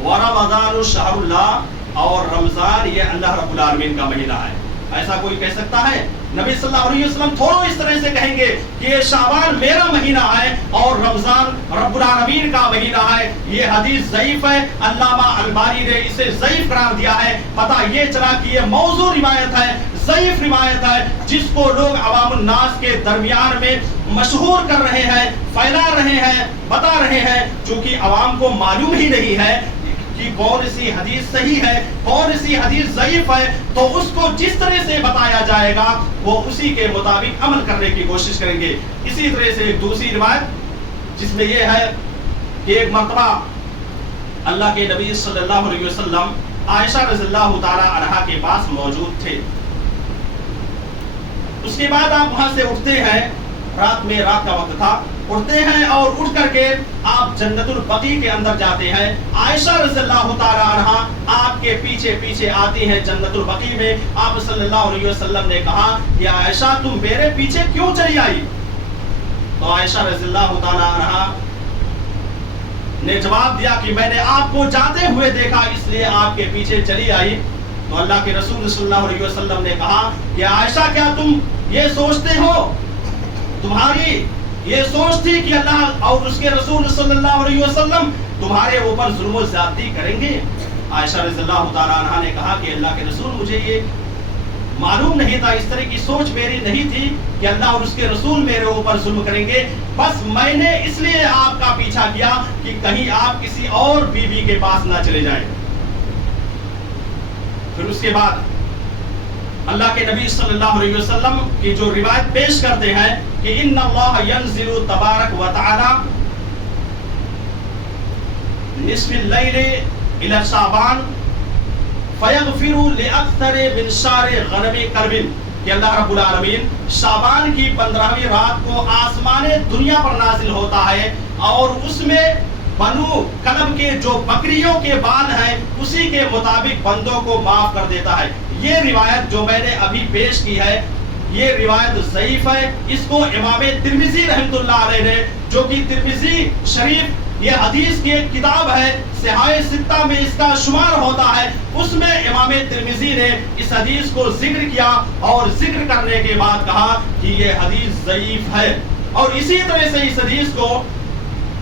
و رمضان و شہر اللہ، اور رمضان یہ اللہ رب العالمین کا مہینہ ہے۔ ایسا کوئی کہہ سکتا ہے؟ نبی صلی اللہ علیہ وسلم تھوڑا اس طرح سے کہیں گے کہ یہ شعبان میرا مہینہ ہے اور رمضان رب العالمین کا مہینہ ہے۔ یہ حدیث ضعیف ہے، علامہ البانی نے اسے ضعیف قرار دیا ہے۔ پتہ یہ چلا کہ یہ موضوع روایت ہے، ضعیف روایت ہے، جس کو لوگ عوام الناس کے درمیان میں مشہور کر رہے ہیں، پھیلا رہے ہیں، بتا رہے ہیں، چونکہ عوام کو معلوم ہی نہیں ہے کہ کون سی حدیث صحیح ہے، کون سی حدیث ضعیف ہے، تو اس کو جس طرح سے بتایا جائے گا وہ اسی کے مطابق عمل کرنے کی کوشش کریں گے۔ اسی طرح سے ایک دوسری روایت جس میں یہ ہے کہ ایک مرتبہ اللہ کے نبی صلی اللہ علیہ وسلم عائشہ رضی اللہ تعالی عنہا کے پاس موجود تھے۔ اس کے بعد آپ وہاں سے اٹھتے ہیں، رات کا وقت تھا، اٹھتے ہیں اور اٹھ کر کے آپ جنت البقیع کے اندر جاتے ہیں۔ عائشہ رضی اللہ تعالی عنہا آپ کے پیچھے پیچھے آتی ہیں جنت البقیع میں۔ آپ صلی اللہ علیہ وسلم نے کہا کہ عائشہ تم میرے پیچھے کیوں چلی آئی؟ تو عائشہ رضی اللہ تعالی عنہا نے جواب دیا کہ میں نے آپ کو جاتے ہوئے دیکھا اس لیے آپ کے پیچھے چلی آئی۔ تو اللہ کے رسول صلی اللہ علیہ وسلم نے کہا کہ عائشہ کیا تم یہ سوچتے ہو، تمہاری یہ سوچ تھی کہ اللہ اور اس کے رسول صلی اللہ علیہ وسلم تمہارے اوپر ظلم و زیادتی کریں گے؟ عائشہ رضی اللہ تعالی عنہا نے کہا کہ اللہ کے رسول مجھے یہ معلوم نہیں تھا، اس طرح کی سوچ میری نہیں تھی کہ اللہ اور اس کے رسول میرے اوپر ظلم کریں گے، بس میں نے اس لیے آپ کا پیچھا کیا کہ کہیں آپ کسی اور بیوی کے پاس نہ چلے جائیں۔ پھر اس کے بعد اللہ کے نبی صلی اللہ علیہ وسلم کی جو روایت پیش کرتے ہیں کہ ان اللہ ینزل تبارک و تعالی نصف اللیل الی شعبان فیغفر لاکثر من شار غنم کرب، کہ اللہ رب العالمین شعبان کی 15ویں رات کو آسمان دنیا پر نازل ہوتا ہے اور اس میں بنو کلب کے جو بکریوں کے بال ہیں اسی کے مطابق بندوں کو معاف کر دیتا ہے۔ یہ روایت جو میں نے ابھی پیش کی ہے یہ روایت ضعیف ہے۔ اس کو امام ترمذی رحمۃ اللہ علیہ نے، جو کہ ترمذی شریف یہ حدیث کی ایک کتاب ہے، صحاح ستہ میں اس کا شمار ہوتا ہے، اس میں امام ترمذی نے اس حدیث کو ذکر کیا اور ذکر کرنے کے بعد کہا کہ یہ حدیث ضعیف ہے۔ اور اسی طرح سے اس حدیث کو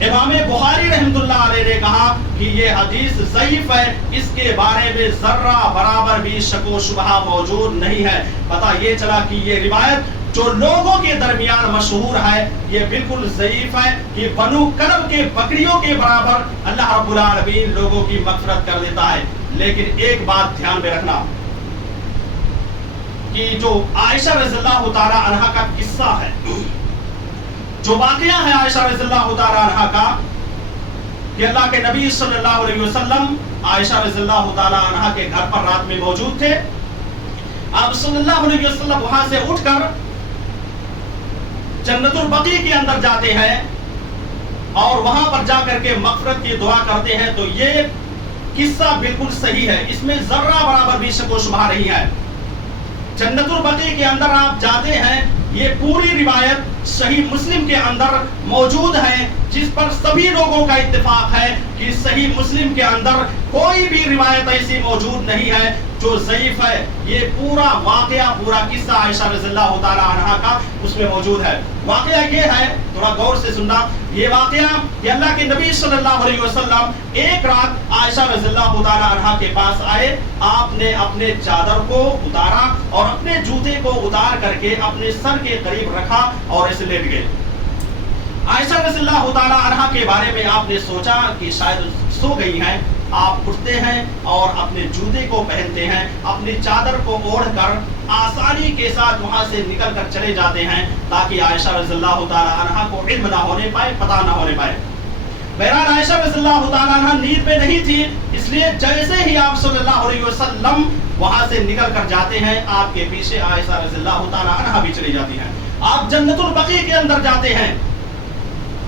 امام بخاری رحمۃ اللہ علیہ نے کہا کہ یہ حدیث ضعیف ہے، اس کے بارے میں ذرہ برابر بھی شک و شبہ موجود نہیں ہے۔ پتہ یہ چلا کہ یہ روایت جو لوگوں کے درمیان مشہور ہے یہ بالکل ضعیف ہے، یہ بنو کلب کے بکریوں کے برابر اللہ رب العالمین لوگوں کی مغفرت کر دیتا ہے۔ لیکن ایک بات دھیان میں رکھنا کہ جو عائشہ رضی اللہ تعالی عنہا کا قصہ ہے، جو واقعہ ہے عائشہ رضی اللہ تعالی عنہا کا، کہ اللہ کے نبی صلی اللہ علیہ وسلم عائشہ رضی اللہ تعالی عنہا کے گھر پر رات میں موجود تھے۔ آپ صلی اللہ علیہ وسلم وہاں سے اٹھ کر جنت البقیع کے اندر جاتے ہیں اور وہاں پر جا کر کے مغفرت کی دعا کرتے ہیں۔ تو یہ قصہ بالکل صحیح ہے، اس میں ذرہ برابر بھی شک و شبہ نہیں ہے۔ جنت البقیع کے اندر آپ جاتے ہیں یہ پوری روایت صحیح مسلم کے اندر موجود ہے، جس پر سبھی لوگوں کا اتفاق ہے کہ صحیح مسلم کے اندر کوئی بھی روایت ایسی موجود نہیں ہے جو ضعیف ہے۔ یہ پورا واقعہ، پورا قصہ عائشہ رضی اللہ تعالی عنہا کا اس میں موجود ہے۔ واقعہ یہ ہے، تھوڑا غور سے سننا، یہ واقعہ کہ اللہ کے نبی صلی اللہ علیہ وسلم ایک رات عائشہ رضی اللہ تعالی عنہا کے پاس آئے، آپ نے اپنے چادر کو اتارا اور اپنے جوتے کو اتار کر کے اپنے سر کے قریب رکھا اور ایسے لیٹ گئے۔ عائشہ رضی اللہ تعالی عنہا کے بارے میں آپ نے سوچا کہ شاید سو گئی ہیں، آپ اٹھتے ہیں اور اپنے جوتے کو پہنتے ہیں، اپنی چادر کو اوڑھ کر آسانی کے ساتھ وہاں سے نکل کر چلے جاتے ہیں تاکہ عائشہ رضی اللہ تعالی عنہا کو علم نہ ہونے پائے، پتہ نہ ہونے پائے۔ بہرحال عائشہ رضی اللہ تعالی عنہا نیند میں نہیں تھی، اس لیے جیسے ہی آپ صلی اللہ علیہ وسلم وہاں سے نکل کر جاتے ہیں، آپ کے پیچھے عائشہ رضی اللہ تعالی عنہا بھی چلی جاتی ہیں۔ آپ جنت البقیع کے اندر جاتے ہیں۔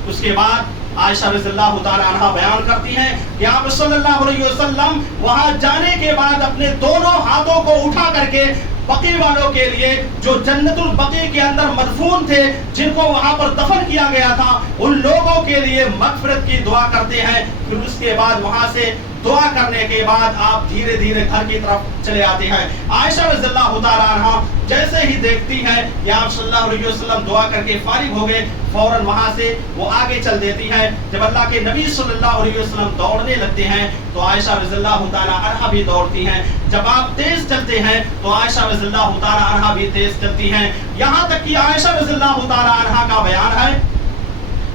اس کے بعد عائشہ رضی اللہ تعالی عنہا بیان کرتی ہیں کہ آپ صلی اللہ علیہ وسلم وہاں جانے کے بعد اپنے دونوں ہاتھوں کو اٹھا کر کے بقیع والوں کے لیے جو جنت البقیع کے اندر مدفون تھے، جن کو وہاں پر دفن کیا گیا تھا، ان لوگوں کے لیے مغفرت کی دعا کرتے ہیں۔ پھر اس کے بعد وہاں سے دعا کرنے کے بعد آپ دھیرے دھیرے گھر کی طرف چلے آتے ہیں۔ عائشہ رضی اللہ تعالی عنہا جیسے ہی دیکھتی ہیں کہ آپ صلی اللہ علیہ وسلم دعا کر کے فارغ ہو گئے، فوراً وہاں سے وہ آگے چل دیتی ہیں۔ جب اللہ کے نبی صلی اللہ علیہ وسلم دوڑنے لگتے ہیں تو عائشہ رضی اللہ تعالی عنہا بھی دوڑتی ہیں۔ جب آپ تیز چلتے ہیں تو عائشہ رضی اللہ تعالی عنہا بھی تیز چلتی ہیں، یہاں تک کہ عائشہ رضی اللہ تعالی عنہا کا بیان ہے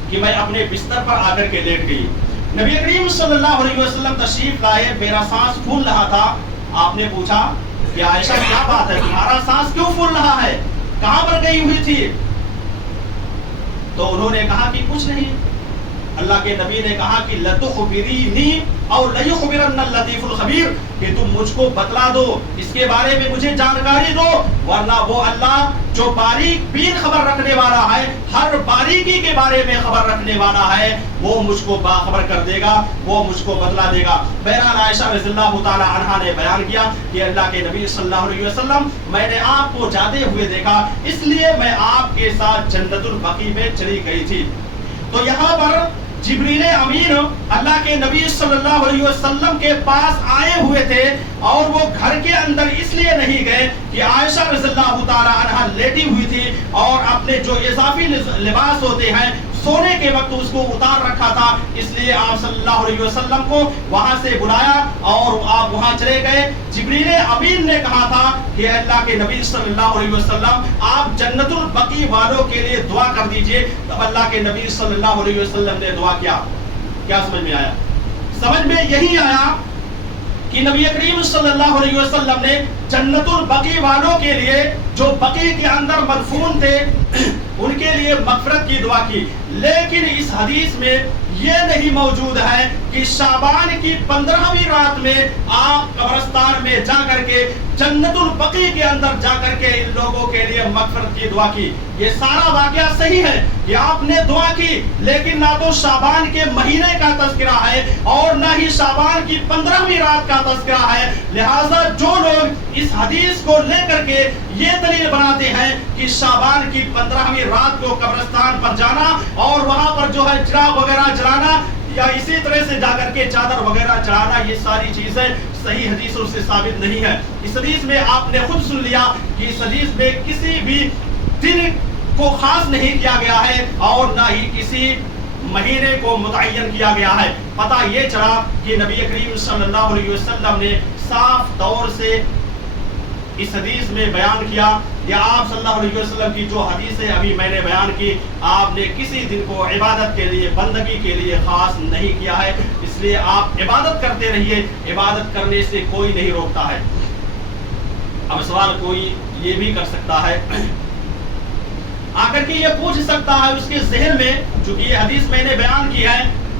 کہ میں اپنے بستر پر آ کر کے لیٹ گئی۔ نبی کریم صلی اللہ علیہ وسلم تشریف لائے، میرا سانس پھول رہا تھا۔ آپ نے پوچھا کہ عائشہ کیا بات ہے، تمہارا سانس کیوں پھول رہا ہے، کہاں پر گئی ہوئی تھی؟ تو انہوں نے کہا کہ کچھ نہیں۔ اللہ کے نبی نے کہا کہ لتخبرینی او لیخبرن اللطیف الخبیر، کہ تم مجھ کو بتلا دو، اس کے بارے میں مجھے جانکاری دو، ورنہ وہ اللہ جو باریک بین خبر رکھنے والا ہے، ہر باریکی کے بارے میں خبر رکھنے والا ہے، وہ مجھ کو باخبر کر دے گا، وہ مجھ کو بتلا دے گا۔ بہرحال عائشہ رضی اللہ تعالی عنہا نے بیان کیا کہ اللہ کے نبی صلی اللہ علیہ وسلم میں نے آپ کو جاتے ہوئے دیکھا، اس لیے میں آپ کے ساتھ جنت البقیع میں چلی گئی تھی۔ تو یہاں پر جبریل امین اللہ کے نبی صلی اللہ علیہ وسلم کے پاس آئے ہوئے تھے، اور وہ گھر کے اندر اس لیے نہیں گئے کہ عائشہ رضی اللہ تعالی عنہا لیٹی ہوئی تھی اور اپنے جو اضافی لباس ہوتے ہیں سونے کے وقت اس کو اتار رکھا تھا، اس لیے آپ صلی اللہ علیہ وسلم کو وہاں سے بلایا اور آپ وہاں چلے گئے۔ جبریل امین نے کہا تھا کہ اللہ کے نبی صلی اللہ علیہ وسلم آپ جنت البقیع والوں کے لیے دعا کر دیجئے۔ تب اللہ کے نبی صلی اللہ علیہ وسلم نے دعا کیا۔ کیا سمجھ میں آیا؟ سمجھ میں یہی آیا کہ نبی کریم صلی اللہ علیہ وسلم نے جنت البقیع والوں کے لیے جو بقیع کے اندر مدفون تھے ان کے لیے مغفرت کی دعا کی، لیکن اس حدیث میں یہ نہیں موجود ہے کہ شعبان کی 15ویں رات میں آپ قبرستان میں جا کر کے جنت البقیع کے اندر جا کر کے ان لوگوں کے لیے مغفرت کی دعا کی۔ یہ سارا واقعہ صحیح ہے کہ آپ نے دعا کی، لیکن نہ تو شعبان کے مہینے کا تذکرہ ہے اور نہ ہی شعبان کی 15ویں رات کا تذکرہ ہے۔ لہٰذا جو لوگ اس حدیث کو لے کر کے یہ دلیل بناتے ہیں کہ شعبان کی 15ویں رات کو قبرستان پر جانا اور وہاں پر جو ہے چراغ وغیرہ جلانا یا اسی طرح سے جا کر کے چادر وغیرہ چڑھانا، یہ ساری چیزیں صحیح حدیثوں سے ثابت نہیں ہے۔ اس حدیث میں آپ نے خود سن لیا کہ اس حدیث میں کسی بھی دن کو خاص نہیں کیا گیا ہے اور نہ ہی کسی مہینے کو متعین کیا گیا ہے۔ پتہ یہ چلا کہ نبی کریم صلی اللہ علیہ وسلم نے صاف طور سے اس حدیث میں بیان کیا کہ آپ صلی اللہ علیہ وسلم کی جو حدیثیں ابھی میں نے بیان کی، آپ نے کسی دن کو عبادت کے لیے، بندگی کے لیے خاص نہیں کیا ہے، اس لیے آپ عبادت کرتے رہیے، عبادت کرنے سے کوئی نہیں روکتا ہے۔ اب سوال کوئی یہ بھی کر سکتا ہے، آ کر کے یہ پوچھ سکتا ہے اس کے ذہن میں، چونکہ یہ حدیث میں نے بیان کی ہے،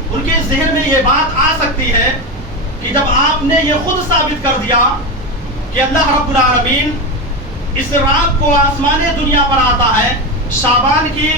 ان کے ذہن میں یہ بات آ سکتی ہے کہ جب آپ نے یہ خود ثابت کر دیا کہ اللہ رب العالمین اس رات کو آسمان دنیا پر آتا ہے، شعبان کی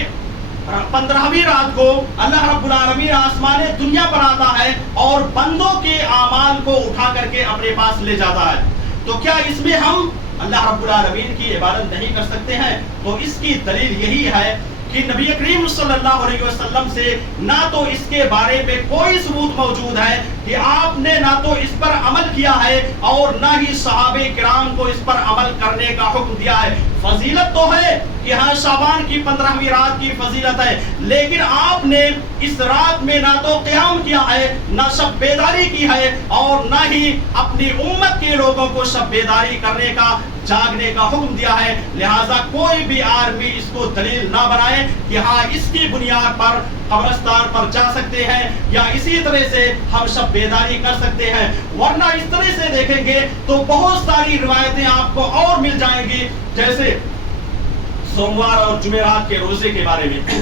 15ویں رات کو اللہ رب العالمین آسمان دنیا پر آتا ہے اور بندوں کے اعمال کو اٹھا کر کے اپنے پاس لے جاتا ہے، تو کیا اس میں ہم اللہ رب العالمین کی عبادت نہیں کر سکتے ہیں، تو اس کی دلیل یہی ہے کہ نبی کریم صلی اللہ علیہ وسلم سے نہ تو اس کے بارے میں کوئی ثبوت موجود ہے کہ آپ نے نہ تو اس پر عمل کیا ہے اور نہ ہی صحابہ کرام کو اس پر عمل کرنے کا حکم دیا ہے۔ فضیلت تو ہے کہ ہاں شعبان کی 15ویں رات کی فضیلت ہے، لیکن آپ نے اس رات میں نہ تو قیام کیا ہے، نہ شب بیداری کی ہے، اور نہ ہی اپنی امت کے لوگوں کو شب بیداری کرنے کا، جاگنے کا حکم دیا ہے۔ لہٰذا کوئی بھی آدمی اس کو دلیل نہ بنائے کہ ہاں اس کی بنیاد پر قبرستان پر جا سکتے ہیں یا اسی طرح سے ہم شب بیداری کر سکتے ہیں، ورنہ اس طرح سے دیکھیں گے تو بہت ساری روایتیں آپ کو اور مل جائیں گی، جیسے سوموار اور جمعرات کے روزے کے بارے میں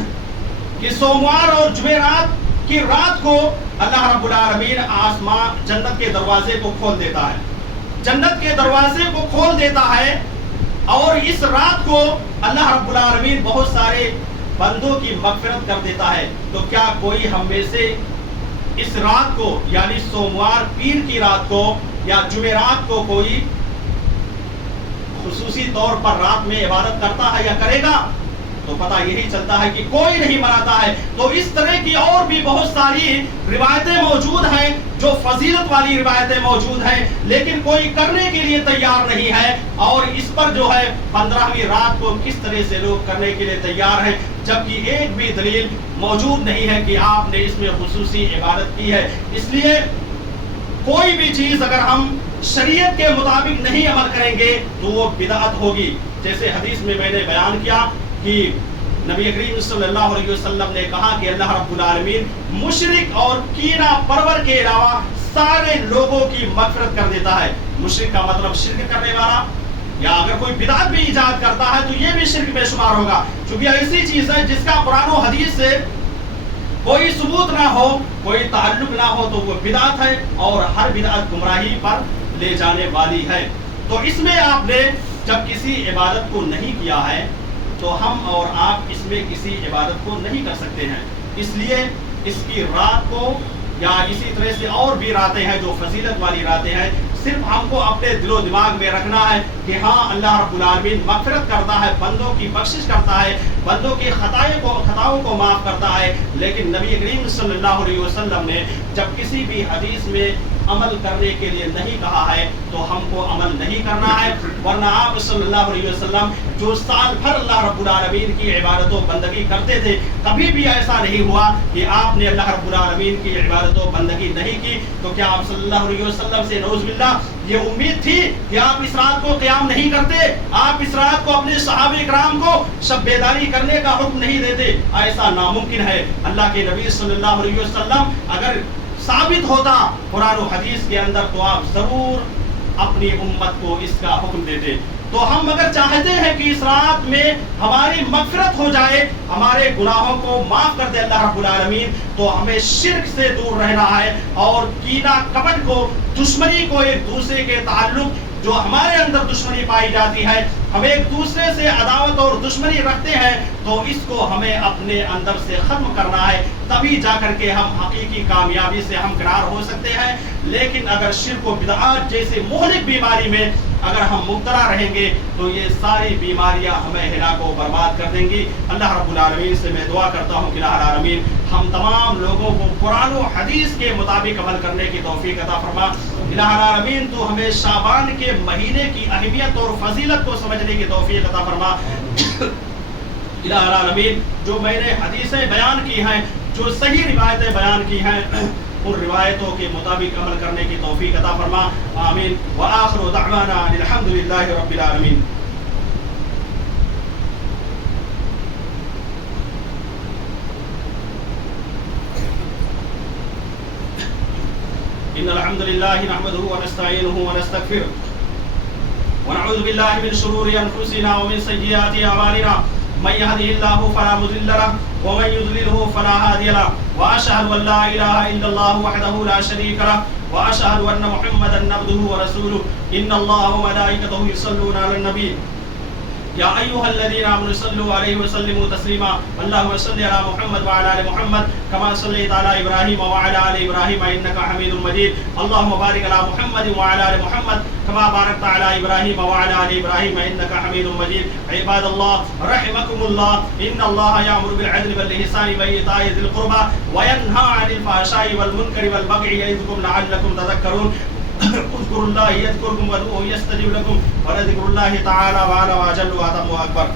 کہ سوموار اور جمعرات کی رات کو اللہ رب العالمین آسمان جنت کے دروازے کو کھول دیتا ہے، جنت کے دروازے کو کھول دیتا ہے، اور اس رات کو اللہ رب العالمین بہت سارے بندوں کی مغفرت کر دیتا ہے۔ تو کیا کوئی ہم میں سے اس رات کو یعنی سوموار پیر کی رات کو یا جمعرات کو کوئی خصوصی طور پر رات میں عبادت کرتا ہے یا کرے گا؟ تو پتہ یہی چلتا ہے کہ کوئی نہیں مناتا ہے۔ تو اس طرح کی اور بھی بہت ساری روایتیں موجود ہیں، جو فضیلت والی روایتیں موجود ہیں، لیکن کوئی کرنے کے لیے تیار نہیں ہے، اور اس پر جو ہے 15ویں رات کو کس طرح سے لوگ کرنے کے لیے تیار ہیں، جبکہ ایک بھی دلیل موجود نہیں ہے کہ آپ نے اس میں خصوصی عبادت کی ہے۔ اس لیے کوئی بھی چیز اگر ہم شریعت کے مطابق نہیں عمل کریں گے تو وہ بدعت ہوگی۔ جیسے حدیث میں نے بیان کیا کہ نبی کریم صلی اللہ علیہ وسلم نے کہا کہ اللہ رب العالمین مشرک اور کینہ پرور کے علاوہ سارے لوگوں کی مغفرت کر دیتا ہے۔ مشرک کا مطلب شرک کرنے والا، یا اگر کوئی بدعت بھی ایجاد کرتا ہے تو یہ بھی شرک میں شمار ہوگا، چونکہ ایسی چیز ہے جس کا قرآن و حدیث سے کوئی ثبوت نہ ہو، کوئی تعلق نہ ہو، تو وہ بدعت ہے، اور ہر بدعت گمراہی پر لے جانے والی ہے۔ تو اس میں آپ نے جب کسی عبادت کو نہیں کیا ہے تو ہم اور آپ اس میں کسی عبادت کو نہیں کر سکتے ہیں۔ اس لیے اس کی رات کو یا اسی طرح سے اور بھی راتیں ہیں جو فضیلت والی راتیں ہیں، صرف ہم کو اپنے دل و دماغ میں رکھنا ہے کہ ہاں اللہ رب العالمین مغفرت کرتا ہے، بندوں کی بخشش کرتا ہے، بندوں کی خطاؤں کو معاف کرتا ہے، لیکن نبی کریم صلی اللہ علیہ وسلم نے جب کسی بھی حدیث میں عمل کرنے کے لیے نہیں کہا ہے تو ہم کو عمل نہیں کرنا ہے۔ ورنہ آپ صلی اللہ علیہ وسلم جو سال بھر اللہ رب العالمین کی عبادت و بندگی کرتے تھے، کبھی بھی ایسا نہیں ہوا کہ آپ نے اللہ رب العالمین کی عبادت و بندگی نہیں کی۔ تو کیا آپ صلی اللہ علیہ وسلم سے نعوذ باللہ یہ امید تھی کہ آپ اس رات کو قیام نہیں کرتے، آپ اس رات کو اپنے صحابہ کرام کو شب بیداری کرنے کا حکم نہیں دیتے؟ ایسا ناممکن ہے۔ اللہ کے نبی صلی اللہ علیہ وسلم اگر ثابت ہوتا قرآن و حدیث کے اندر تو آپ ضرور اپنی امت کو اس کا حکم دیتے۔ تو ہم اگر چاہتے ہیں کہ اس رات میں ہماری مغفرت ہو جائے، ہمارے گناہوں کو معاف کر دے اللہ رب العالمین، تو ہمیں شرک سے دور رہنا ہے، اور کینہ کپٹ کو، دشمنی کو، ایک دوسرے کے تعلق جو ہمارے اندر دشمنی پائی جاتی ہے، ہم ایک دوسرے سے عداوت اور دشمنی رکھتے ہیں، تو اس کو ہمیں اپنے اندر سے ختم کرنا ہے، تبھی جا کر کے ہم حقیقی کامیابی سے ہمکنار ہو سکتے ہیں۔ لیکن اگر شرک و بدعات جیسی مہلک بیماری میں اگر ہم مبتلا رہیں گے تو یہ ساری بیماریاں ہمیں ہلاک و برباد کر دیں گی۔ اللہ رب العالمین سے میں دعا کرتا ہوں کہ الہ العالمین ہم تمام لوگوں کو قرآن و حدیث کے مطابق عمل کرنے کی توفیق عطا فرما۔ الہ العالمین تو ہمیں شعبان کے مہینے کی اہمیت اور فضیلت کو سمجھنے کی توفیق عطا فرما۔ الہ العالمین جو میں نے حدیثیں بیان کی ہیں، جو صحیح روایتیں بیان کی ہیں، ان روایتوں کے مطابق عمل کرنے کی توفیق عطا فرما۔ آمین۔ وآخر دعوانا الحمدللہ رب العالمین۔ ان الحمد للہ نحمده ونستعینه ونستغفره ونعوذ باللہ من شرور انفسنا ومن سیئات اعمالنا من يهده الله فلا مضل له ومن يضلله فلا هادي له واشهد ان لا اله الا الله وحده لا شريك له واشهد ان محمدا عبده ورسوله ان الله وملائكته يصلون على النبي يا أيها الذين آمنوا صلوا عليه وسلموا تسليما اللهم صل على محمد وعلى آل محمد كما صليت على إبراهيم وعلى آل إبراهيم إنك حميد مجيد اللهم بارك على محمد وعلى آل محمد كما باركت على إبراهيم وعلى آل إبراهيم إنك حميد مجيد عباد الله رحمكم الله إن الله يأمر بالعدل والإحسان وإيتاء ذي القربى وينهى عن الفحشاء والمنكر والبغي يعظكم لعلكم تذكرون اذكروا الله يذكركم وادعوه يستجب لكم ولذكر الله تعالى وعلى وجل وأتم وأكبر